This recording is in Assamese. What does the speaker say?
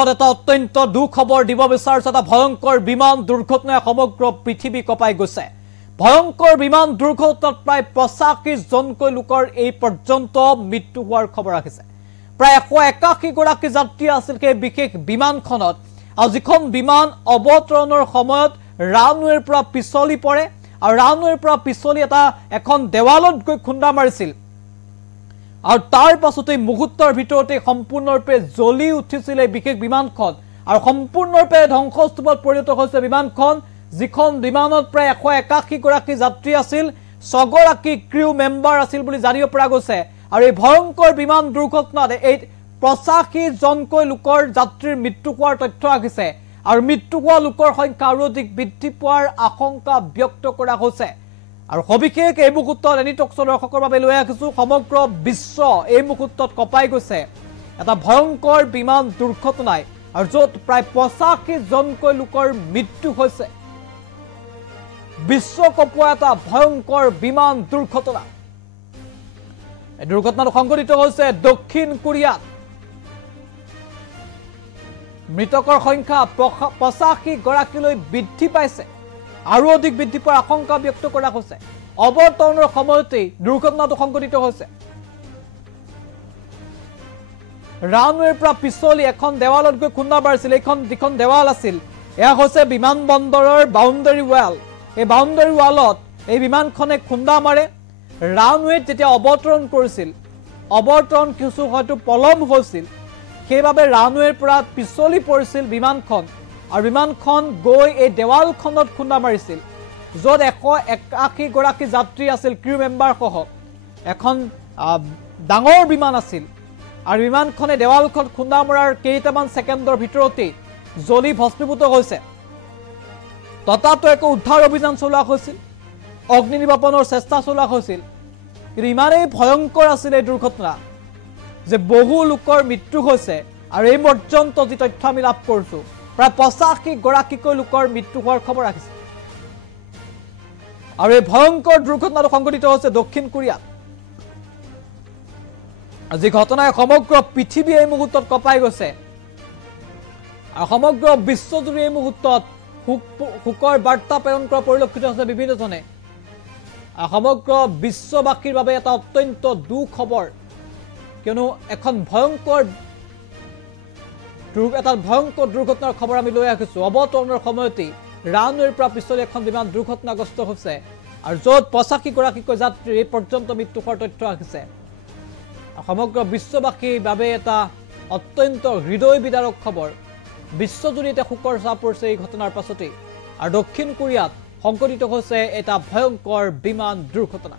এটা অত্যন্ত দুখবৰ দিব বিচাৰিছে এটা ভয়ংকৰ বিমান দুৰ্ঘটনাই সমগ্ৰ পৃথিৱী কঁপাই গৈছে ভয়ংকৰ বিমান দুৰ্ঘটনাত প্ৰায় 85 জনকৈ লোকৰ এই পৰ্যন্ত মৃত্যু হোৱাৰ খবৰ আহিছে প্ৰায় 181 গৰাকী যাত্ৰী আছিল এই বিশেষ বিমানখনত আৰু যিখন বিমান অৱতৰণৰ সময়ত ৰানৱেৰ পৰা পিছলি পৰে আৰু ৰানৱেৰ পৰা পিছলি এটা এখন দেৱালত গৈ খুন্দা মাৰিছিল আৰু তাৰ পাছতে মুহূৰ্তৰ ভিতৰতে সম্পূৰ্ণৰূপে জ্বলি উঠিছিল এই বিশেষ বিমানখন আৰু সম্পূৰ্ণৰূপে ধ্বংসস্তূপত পৰিণত হৈছে বিমানখন যিখন বিমানত প্ৰায় 181 গৰাকী যাত্ৰী আছিল 6 গৰাকী ক্ৰু মেম্বাৰ আছিল বুলি জানিব পৰা গৈছে আৰু এই ভয়ংকৰ বিমান দুৰ্ঘটনাত এই 85 জনকৈ লোকৰ যাত্ৰীৰ মৃত্যু হোৱাৰ তথ্য আহিছে আৰু মৃত্যু হোৱা লোকৰ সংখ্যা আৰু অধিক বৃদ্ধি পোৱাৰ আশংকা ব্যক্ত কৰা হৈছে আৰু সবিশেষ এই মুহূৰ্তত এনি টকছৰ দৰ্শকৰ বাবে লৈ আহিছো সমগ্ৰ বিশ্ব এই মুহূৰ্তত কঁপাই গৈছে এটা ভয়ংকৰ বিমান দুৰ্ঘটনাই আৰু য'ত প্ৰায় 85 জনকৈ লোকৰ মৃত্যু হৈছে বিশ্ব কঁপোৱা এটা ভয়ংকৰ বিমান দুৰ্ঘটনা এই দুৰ্ঘটনাটো সংঘটিত হৈছে দক্ষিণ কোৰিয়াত মৃতকৰ সংখ্যা 85 গৰাকীলৈ বৃদ্ধি পাইছে আৰু অধিক বৃদ্ধি পোৱাৰ আশংকা ব্যক্ত কৰা হৈছে অৱতৰণৰ সময়তে দুৰ্ঘটনাটো সংঘটিত হৈছে ৰানৱেৰ পৰা পিছলি এখন দেৱালত গৈ খুন্দা মাৰিছিল এইখন যিখন দেৱাল আছিল এয়া হৈছে বিমানবন্দৰৰ বাউণ্ডাৰী ৱাল এই বাউণ্ডাৰী ৱালত এই বিমানখনে খুন্দা মাৰে ৰানৱেত যেতিয়া অৱতৰণ কৰিছিল অৱতৰণ কিছু হয়তো পলম হৈছিল সেইবাবে ৰানৱেৰ পৰা পিছলি পৰিছিল বিমানখন আৰু বিমানখন গৈ এই দেৱালখনত খুন্দা মাৰিছিল য'ত 181 গৰাকী যাত্ৰী আছিল ক্ৰু মেম্বাৰ সহ এখন ডাঙৰ বিমান আছিল আৰু বিমানখনে দেৱালখন খুন্দা মৰাৰ কেইটামান ছেকেণ্ডৰ ভিতৰতে জ্বলি ভস্মীভূত হৈছে ততাতৈয়াকৈ উদ্ধাৰ অভিযান চলোৱা হৈছিল অগ্নি নিৰ্বাপনৰ চেষ্টা চলোৱা হৈছিল কিন্তু ইমানেই ভয়ংকৰ আছিল এই দুৰ্ঘটনা যে বহু লোকৰ মৃত্যু হৈছে আৰু এই পৰ্যন্ত যি তথ্য আমি লাভ কৰিছো প্ৰায় 85 গৰাকীকৈ লোকৰ মৃত্যু হোৱাৰ খবৰ আহিছে আৰু এই ভয়ংকৰ দুৰ্ঘটনাটো সংঘটিত হৈছে দক্ষিণ কোৰিয়াত আজি ঘটনাই সমগ্ৰ পৃথিৱী এই মুহূৰ্তত কঁপাই গৈছে আৰু সমগ্ৰ বিশ্বজুৰি এই মুহূৰ্তত শোকৰ বাৰ্তা প্ৰেৰণ কৰা পৰিলক্ষিত হৈছে বিভিন্নজনে সমগ্ৰ বিশ্ববাসীৰ বাবে এটা অত্যন্ত দুখ খবৰ কিয়নো এখন ভয়ংকৰ দুৰ্ঘটনাৰ খবৰ আমি লৈ আহিছো অৱতৰণৰ সময়তে ৰানৱেৰ পৰা পিছলি এখন বিমান দুৰ্ঘটনাগ্ৰস্ত হৈছে আৰু য'ত 85 গৰাকীকৈ যাত্ৰীৰ এই পৰ্যন্ত মৃত্যু হোৱাৰ তথ্য আহিছে সমগ্ৰ বিশ্ববাসীৰ বাবে এটা অত্যন্ত হৃদয় বিদাৰক খবৰ বিশ্বজুৰি এটা শোকৰ ছাপ পৰিছে এই ঘটনাৰ পাছতে আৰু দক্ষিণ কোৰিয়াত সংঘটিত হৈছে এটা ভয়ংকৰ বিমান দুৰ্ঘটনা